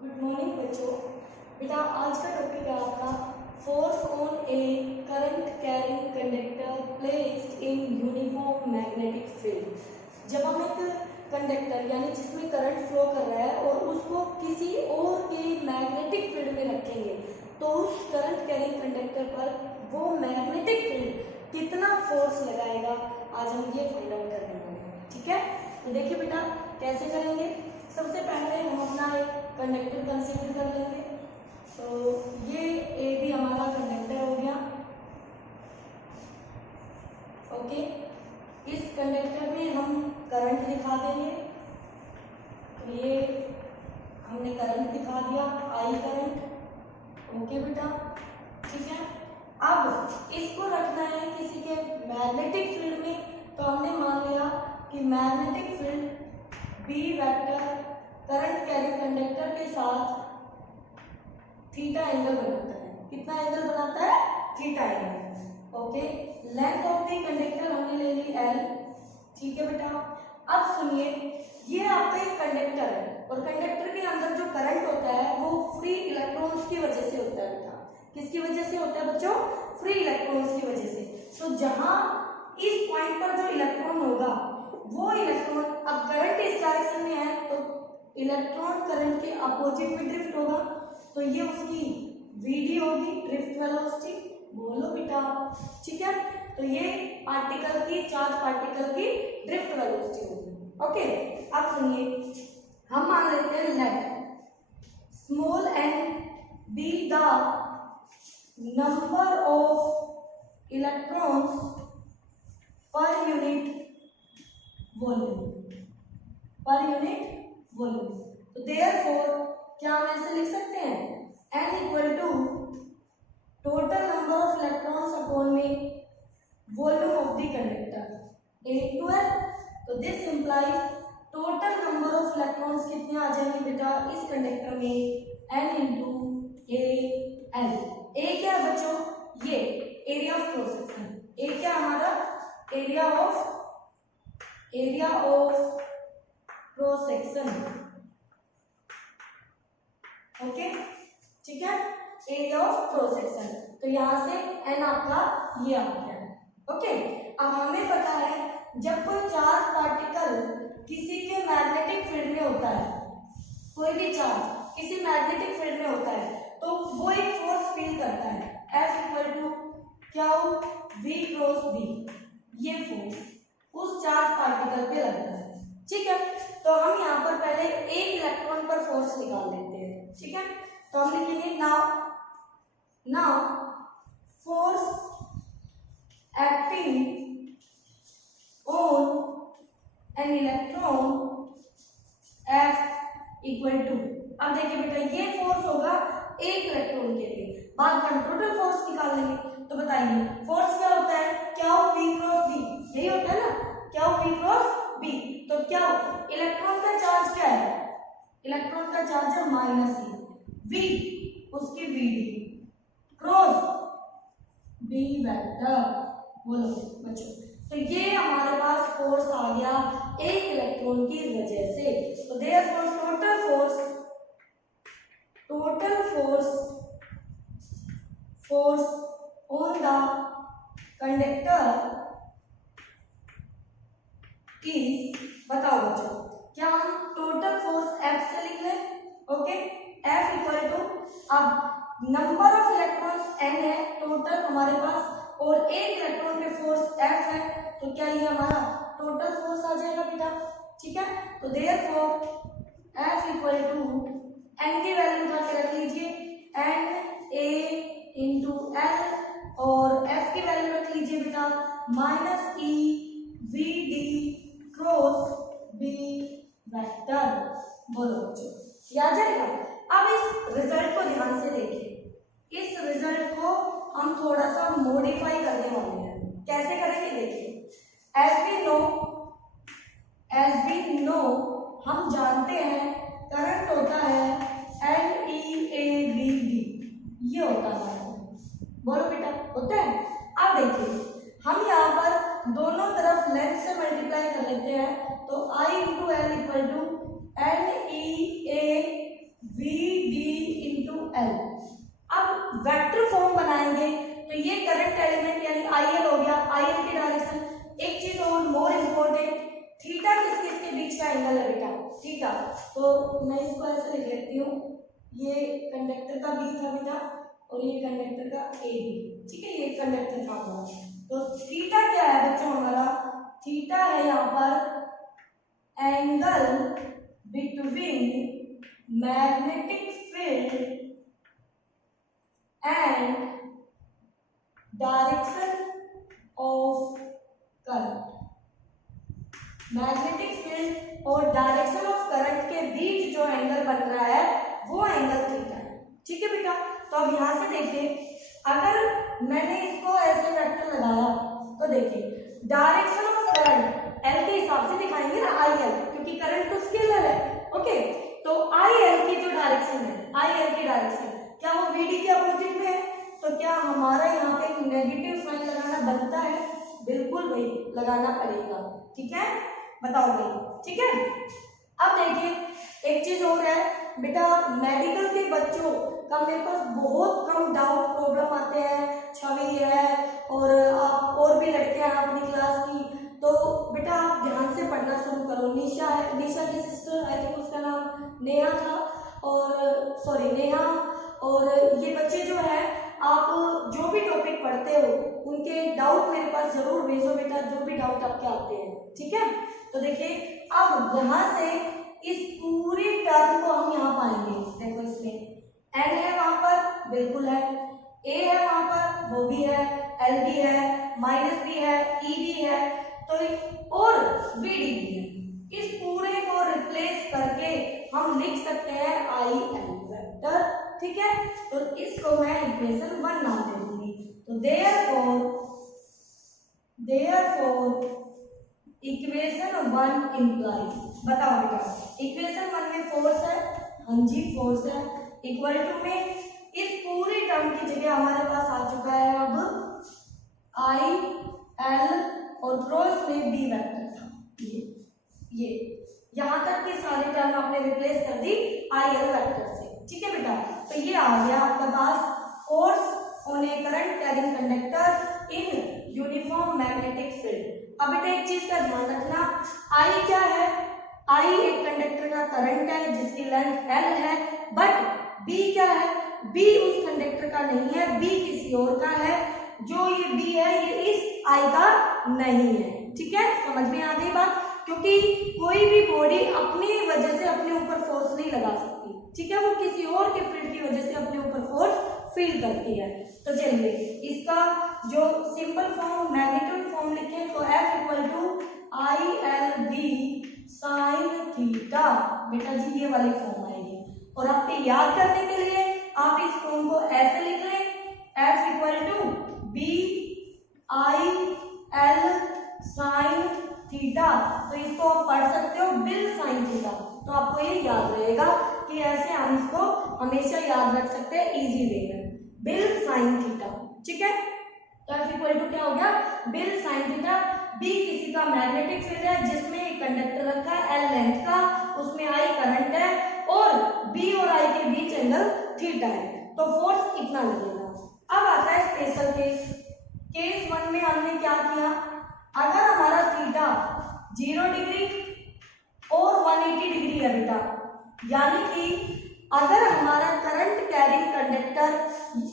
Good morning बच्चों। बेटा आज का टॉपिक है आपका force on a current carrying conductor placed in uniform magnetic field. जब हम एक कंडक्टर यानी जिसमें करंट फ्लो कर रहा है और उसको किसी और के मैग्नेटिक फील्ड में रखेंगे तो उस करंट कैरिंग कंडक्टर पर वो मैग्नेटिक फील्ड कितना फोर्स लगाएगा, आज हम ये फाइंड आउट करने वाले हैं। ठीक है, तो देखिए बेटा कैसे करेंगे। सबसे पहले हम अपना एक कंडक्टर कंसीडर कर लेंगे। तो ये ए भी हमारा कंडक्टर हो गया। ओके, इस कंडक्टर में हम करंट दिखा देंगे। तो ये हमने करंट दिखा दिया, आई करंट। ओके बेटा, ठीक है। अब इसको रखना है किसी के मैग्नेटिक फील्ड में, तो हमने मान लिया कि magnetic field B vector current carrying conductor के साथ थीटा एंगल बनाता है। कितना एंगल बनाता है? Theta angle. Okay, length of the conductor हमने ले ली एल। ठीक है बेटा, अब सुनिए, ये आपका एक कंडक्टर है और कंडक्टर के अंदर जो करंट होता है वो फ्री इलेक्ट्रॉन्स की वजह से होता है बेटा। किसकी वजह से होता है बच्चों? फ्री इलेक्ट्रॉन्स की वजह से। तो जहां इस पॉइंट पर जो इलेक्ट्रॉन होगा वो इलेक्ट्रॉन, अब करंट इस डायरेक्शन में है तो इलेक्ट्रॉन करंट के अपोजिट में ड्रिफ्ट होगा, तो ये उसकी वीडी होगी, ड्रिफ्ट वेलोसिटी। बोलो बेटा, ठीक है। तो ये पार्टिकल की, चार्ज पार्टिकल की ड्रिफ्ट वेलोसिटी होगी। ओके, अब सुनिए, हम मान लेते हैं let small n be the number of electrons per unit volume, per unit volume. तो देयरफॉर क्या हम ऐसे लिख सकते हैं, n equal to total number of electrons upon में volume of the conductor into l। तो this implies total number of electrons कितने आ जाएंगे बेटा इस कंडक्टर में, n into A L. A क्या है बच्चों? ये area of cross section. A क्या हमारा? Area of cross section. Okay, ठीक है, एरिया ऑफ क्रॉस सेक्शन। तो यहां से n आपका ये आ गया। ओके, अब हमें पता है जब कोई चार्ज पार्टिकल किसी के मैग्नेटिक फील्ड में होता है, कोई भी चार्ज किसी मैग्नेटिक फील्ड में होता है तो वो एक फोर्स फील करता है, F equal to q v cross B. ये फोर्स उस चार्ज पार्टिकल पे लगता है। ठीक है, तो हम यहाँ पर पहले एक इलेक्ट्रॉन पर फोर्स निकाल लेते हैं। ठीक है, तो हम लिखेंगे now force acting on an electron F equal to, अब देखिए बेटा ये फोर्स होगा एक इलेक्ट्रॉन के लिए, बाद में टोटल फोर्स निकाल लेंगे। तो बताइए फोर्स क्या होता है? क्यू वी क्रॉस बी, यही होता है ना, क्यू वी क्रॉस बी। तो क्या इलेक्ट्रॉन का चार्ज क्या है? इलेक्ट्रॉन का चार्ज है माइनस ई, वी उसकी v d cross B vector. बोलो बच्चों, तो ये हमारे पास फोर्स आ गया एक इलेक्ट्रॉन की वजह से। तो therefore total force on the conductor is, बताओ बच्चों, क्या हम टोटल फोर्स F से लिख लें? ओके, F इक्वल टू, अब नंबर ऑफ इलेक्ट्रॉन्स n है टोटल हमारे पास और एक इलेक्ट्रॉन पे फोर्स F है, तो क्या ये हमारा टोटल फोर्स आ जाएगा बेटा। ठीक है, तो therefore F equal to n की वैल्यू उठा के रख लीजिए, n a इंटू l, और F की वैल्यू रख लीजिए बेटा minus e v d cross B vector. बोलो बच्चों, ये आ जाएगा। अब इस रिजल्ट को ध्यान से देखिए, इस रिजल्ट को हम थोड़ा सा मॉडिफाई करने वाले हैं। कैसे करेंगे देखिए, एज वी नो हम जानते हैं करंट होता है L e A we D, ये होता है। बोलो बेटा, होता है। अब देखिए हम यहाँ पर दोनों तरफ लेंथ से मल्टीप्लाई कर लेते हैं, तो I into l equal to l e A v l. अब वेक्टर फॉर्म बनाएंगे तो ये करंट एलिमेंट यानी आई एल हो गया, आई एल की डायरेक्शन। एक चीज और मोर इम्पोर्टेंट, थीटा किसके बीच का एंगल है बेटा, थीटा। तो मैं इसको ऐसे लिख लेती हूँ, ये कंडक्टर का बी था बेटा और ये कंडक्टर का ए बी, ठीक है, ये कंडक्टर का हुआ। तो थीटा क्या है बच्चों हमारा, थीटा है यहाँ पर angle between magnetic field and direction of current. Magnetic field और डायरेक्शन ऑफ करंट के बीच जो एंगल बन रहा है वो एंगल थीटा है, ठीक है बेटा। तो अब यहां से देखिए, अगर मैंने इसको ऐसे वेक्टर लगाया तो देखिए डायरेक्शन ऑफ करंट एल के हिसाब से दिखाएंगे ना, आई एल, क्योंकि करंट तो स्केलर है, ओके। तो आई एल की जो डायरेक्शन है, आई एल की डायरेक्शन क्या वो वी डी के अपोजिट में है, तो क्या हमारा यहाँ पे एक नेगेटिव साइन लगाना बनता है, बिल्कुल भाई लगाना पड़ेगा, ठीक है, बताओ भाई, ठीक है। अब देखिए एक चीज और है बेटा, मेडिकल के बच्चों का मेरे पास बहुत कम डाउट प्रॉब्लम आते हैं, छवि है और आप और भी लड़के हैं अपनी क्लास की, तो बेटा आप ध्यान से पढ़ना शुरू करो। निशा है, निशा की सिस्टर, आई थिंक उसका नाम नेहा था, और सॉरी नेहा, और ये बच्चे जो है आप जो भी टॉपिक पढ़ते हो उनके डाउट मेरे पास जरूर भेजो बेटा, जो भी डाउट आपके आते हैं, ठीक है। तो देखिए अब यहाँ से इस पूरी टर्म को हम यहाँ पाएंगे, देखो इसमें एन है वहां पर, बिल्कुल है, ए है वहां पर, वो भी है, एल भी है, माइनस भी है, ई भी है, तो और वी डी भी है। इस पूरे को रिप्लेस करके हम लिख सकते हैं आई एल वेक्टर, ठीक है। तो इसको मैं इक्वेशन 1 नाम दे दूंगी। तो देयरफॉर इक्वेशन 1 इंप्लाइज, बताओ बेटा इक्वेशन 1 में फोर्स है, हाँ जी फोर्स है, इक्वल टू में इस पूरी टर्म की जगह हमारे पास आ चुका है अब आई एल और क्रॉस में बी वेक्टर था, ये यहां तक की सारी टर्म आपने रिप्लेस कर दी आई एल वेक्टर से, ठीक है बेटा। तो ये आ गया आपका पास force on a current carrying conductor in uniform magnetic field. अब बेटा एक चीज का ध्यान रखना, आई क्या है, आई एक कंडक्टर का करंट है जिसकी लेंथ एल है, बट बी क्या है, बी उस कंडक्टर का नहीं है, बी किसी और का है, जो ये बी है ये इस आई का नहीं है, ठीक है, समझ में आ गई बात। क्योंकि कोई भी बॉडी अपनी वजह से अपने ऊपर फोर्स नहीं लगा सकती, ठीक है, वो किसी और के फील्ड की वजह से अपने ऊपर फोर्स फील करती है। तो चलिए इसका जो सिंपल फॉर्म मैग्नीट्यूड फॉर्म लिखे तो F equal to I l B sine theta, बेटा जी ये वाली फॉर्म आएगी। और आपके याद करने के लिए आप इस फॉर्म को ऐसे लिख लें, F equal to B I l sine theta, तो इसको आप पढ़ सकते हो बिल साइन थीटा, तो आपको ये याद रहेगा कि ऐसे हम इसको हमेशा याद रख सकते हैं, इजी वे है, बिल साइन थीटा, ठीक है। तो F इक्वल टू क्या हो गया, बिल साइन थीटा। बी किसी का मैग्नेटिक फील्ड है जिसमें एक कंडक्टर रखा है एल लेंथ का, उसमें आई करंट है और बी और आई के बीच एंगल थीटा है, तो फोर्स इतना लगेगा। अब आता है स्पेशल केस। केस 1 में हमने क्या किया, अगर हमारा थीटा 0 डिग्री और 180 डिग्री है बेटा, यानी कि अगर हमारा करंट कैरिंग कंडक्टर,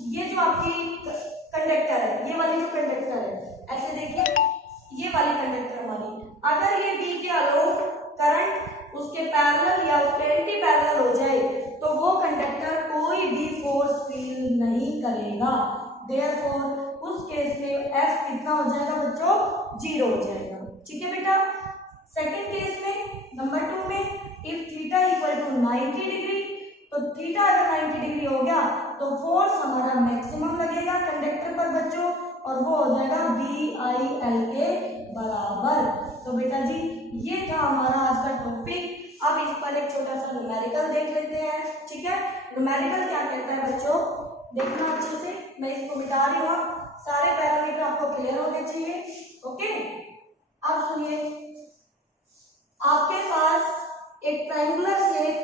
ये जो आपकी कंडक्टर है, ये वाली जो कंडक्टर है, ऐसे देखिए ये वाली कंडक्टर हमारी, अगर ये बी के अलोंग करंट उसके पैरेलल या उसके एंटी पैरेलल हो जाए तो वो कंडक्टर कोई भी फोर्स फील नहीं करेगा, देयरफॉर उस केस में F कितना हो जाएगा बच्चों, 0 हो जाएगा, ठीक है बेटा। सेकंड केस में नंबर 2 में if theta equal to 90 degree, तो थीटा अगर 90 डिग्री हो गया तो फोर्स हमारा मैक्सिमम लगेगा कंडक्टर पर बच्चों, और वो हो जाएगा BIL के बराबर। तो बेटा जी ये था हमारा आज का टॉपिक। अब इस पर एक छोटा सा न्यूमेरिकल देख लेते हैं, ठीक है। न्यूमेरिकल क्या कहता है बच्चों, देखना अच्छे से, मैं इसको मिटा रही हूँ, सारे पैरामीटर आपको क्लियर होने चाहिए, ओके। अब सुनिए, आपके पास एक ट्रायंगुलर शेप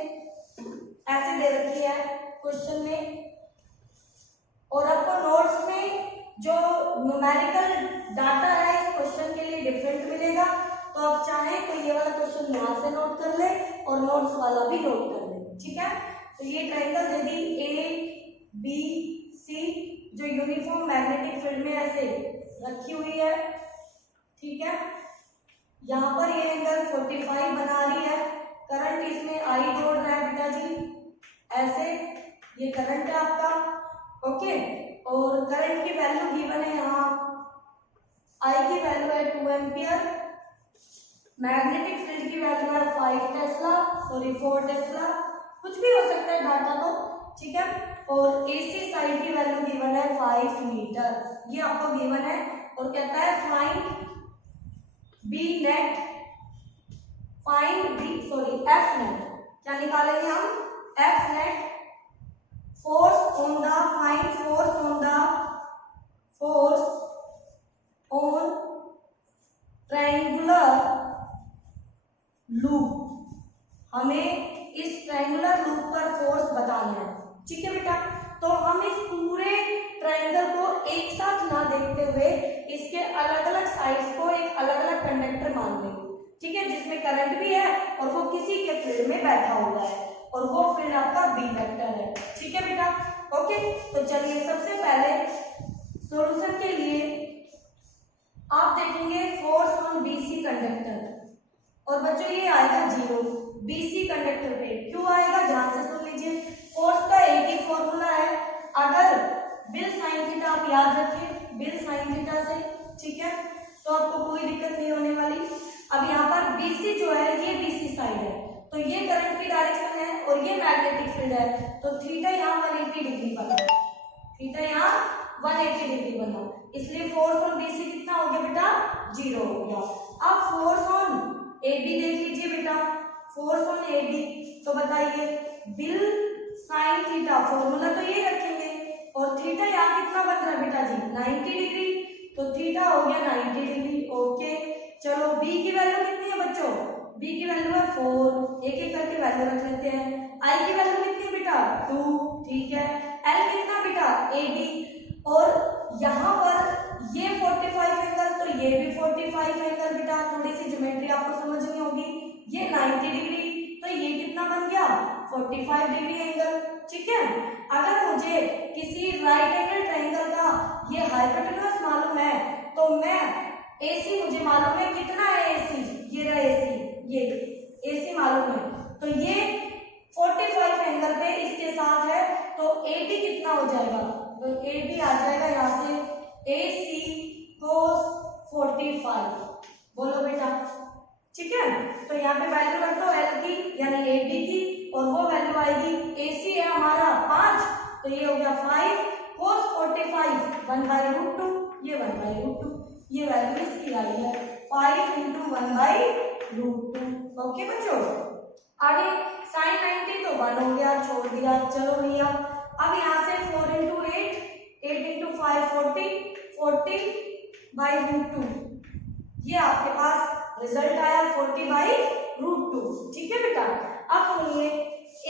ऐसे दे रखी है क्वेश्चन में, यहाँ से नोट कर ले और नोट्स वाला भी नोट कर ले, ठीक है। तो ये ट्रायंगल दे दी ABC जो यूनिफॉर्म मैग्नेटिक फील्ड में ऐसे रखी हुई है, ठीक है। यहाँ पर ये एंगल 45 बना रही है, करंट इसमें I दौड़ रहा है बेटा जी, ऐसे ये करंट है आपका, ओके। और करंट की वैल्यू गिवन है यहाँ, I की वैल्यू है 2 एम्पियर, मैग्नेटिक फील्ड की वैल्यू है 4 टेस्ला, कुछ भी हो सकता है डाटा तो, ठीक है। और AC साइड की वैल्यू गिवन है 5 मीटर, ये आपको गिवन है। और कहता है फाइंड F नेट, क्या निकालेंगे हम, F net force on triangular loop, हमें इस ट्रायंगुलर लूप पर फोर्स बताना है, ठीक है बेटा। तो हम इस पूरे ट्रायंगल को एक साथ ना देखते हुए इसके अलग अलग साइड्स को एक अलग अलग कंडक्टर मान लेंगे, ठीक है, जिसमें करंट भी है और वो किसी के फील्ड में बैठा हुआ है और वो फील्ड आपका B वेक्टर है, ठीक है बेटा, ओके। तो चलिए सबसे पहले सॉल्यूशन के लिए आप देखेंगे फोर्स ऑन BC कंडक्टर, और बच्चों ये आएगा 0 BC कंडक्टर पे, क्यों आएगा ध्यान से सुन लीजिए। फोर्स का एक ही फॉर्मूला है, अगर बिल साइन थीटा आप याद रखें, बिल साइन थीटा से, ठीक है, तो आपको कोई दिक्कत नहीं होने वाली। अब यहाँ पर BC जो है ये BC साइड है, तो ये करंट की डायरेक्शन है और ये मैग्नेटिक फील्ड है, तो थीटा यहाँ 180 डिग्री बना, थीटा यहाँ 180 डिग्री बना, इसलिए फोर्स ऑन BC कितना हो गया बेटा, 0 हो गया। अब फोर्स ऑन AB देख लीजिए बेटा, फोर्स ऑन AB, तो बताइए बिल साइन थीटा, फॉर्मूला तो ये रखेंगे, और थीटा यहाँ कितना बन रहा है बेटा जी, 90 डिग्री, तो थीटा हो गया 90 डिग्री, ओके। चलो B की वैल्यू कितनी है बच्चों, B की वैल्यू है 4, एक एक करके वैल्यू रख लेते हैं। I की वैल्यू कितनी है बेटा, 2, ठीक है। L कितना बेटा, AB, और यहाँ पर ये 45 एंगल, तो ये भी 45 एंगल बेटा, थोड़ी सी ज्योमेट्री आपको समझनी होगी, ये 90 डिग्री, तो ये कितना बन गया, 45 डिग्री एंगल, ठीक है। अगर मुझे किसी राइट एंगल ट्रायंगल का ये हाइपोटेन्यूज मालूम है, तो मैं AC मुझे मालूम है कितना है AC, ये रहा AC, ये AC मालूम है, तो ये 45 एंगल पे इसके साथ है, तो AB कितना हो जाएगा, तो AB आ जाएगा यहाँ से AC cos 45, बोलो बेटा, ठीक है। तो यहाँ पे वैल्यू रख दो L की यानी AB की, और वो वैल्यू आएगी, AC है हमारा 5, तो ये हो गया 5 cos 45 1/√2, ये 1/√2, ये वैल्यू इसकी आई है 5 × 1/√2, ओके बच्चों। आगे sin 90 तो 1 हो गया, छोड़ दिया, चलो भैया। अब यहाँ से 4 × 8, 8 × 5 40/√2, ये आपके पास रिजल्ट आया 40/√2, ठीक है बेटा। अब सुनिए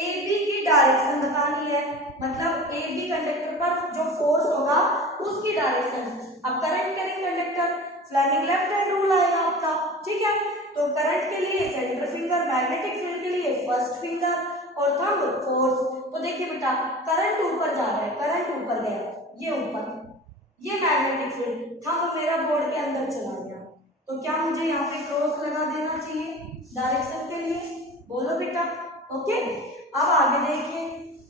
AB की डायरेक्शन बतानी है, मतलब AB कंडक्टर पर जो फोर्स होगा उसकी डायरेक्शन। अब current carrying conductor, Fleming left hand rule आएगा आपका, ठीक है। तो करंट के लिए सेंटर फिंगर, मैग्नेटिक फील्ड के लिए फर्स्ट फिंगर और थंब फोर्स। तो देखिए बेटा करंट ऊपर जा रहा है, करंट ऊपर गया, ये ऊपर, ये मैग्नेटिक फील्ड, थंब मेरा बोर्ड के अंदर चला गया, तो क्या मुझे यहाँ पे क्रॉस लगा देना चाहिए डायरेक्शन के लिए, बोलो बेटा, ओके। अब आगे देखिए,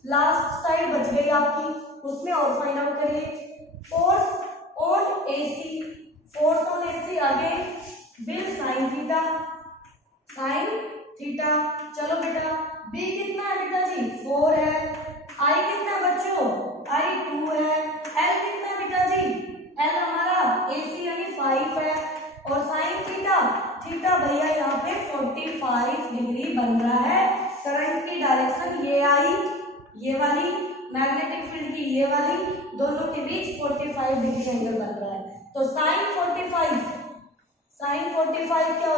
लास्ट साइड बच गई आपकी, उसमें और फाइंड आउट करिए force on AC, force on AC again bill sine theta, sine theta, चलो बेटा B कितना है बेटा जी, 4 है, I कितना बच्चों, I 2 है, L कितना बेटा जी, L हमारा AC यानी 5 है, और साइन थीटा, थीटा भैया यहाँ पे 45 डिग्री बन रहा है। करंट की डायरेक्शन ये आई, ये वाली, मैग्नेटिक फील्ड की ये वाली, दोनों के बीच 45 डिग्री एंगल बन रहा है, तो साइन 45 क्या हो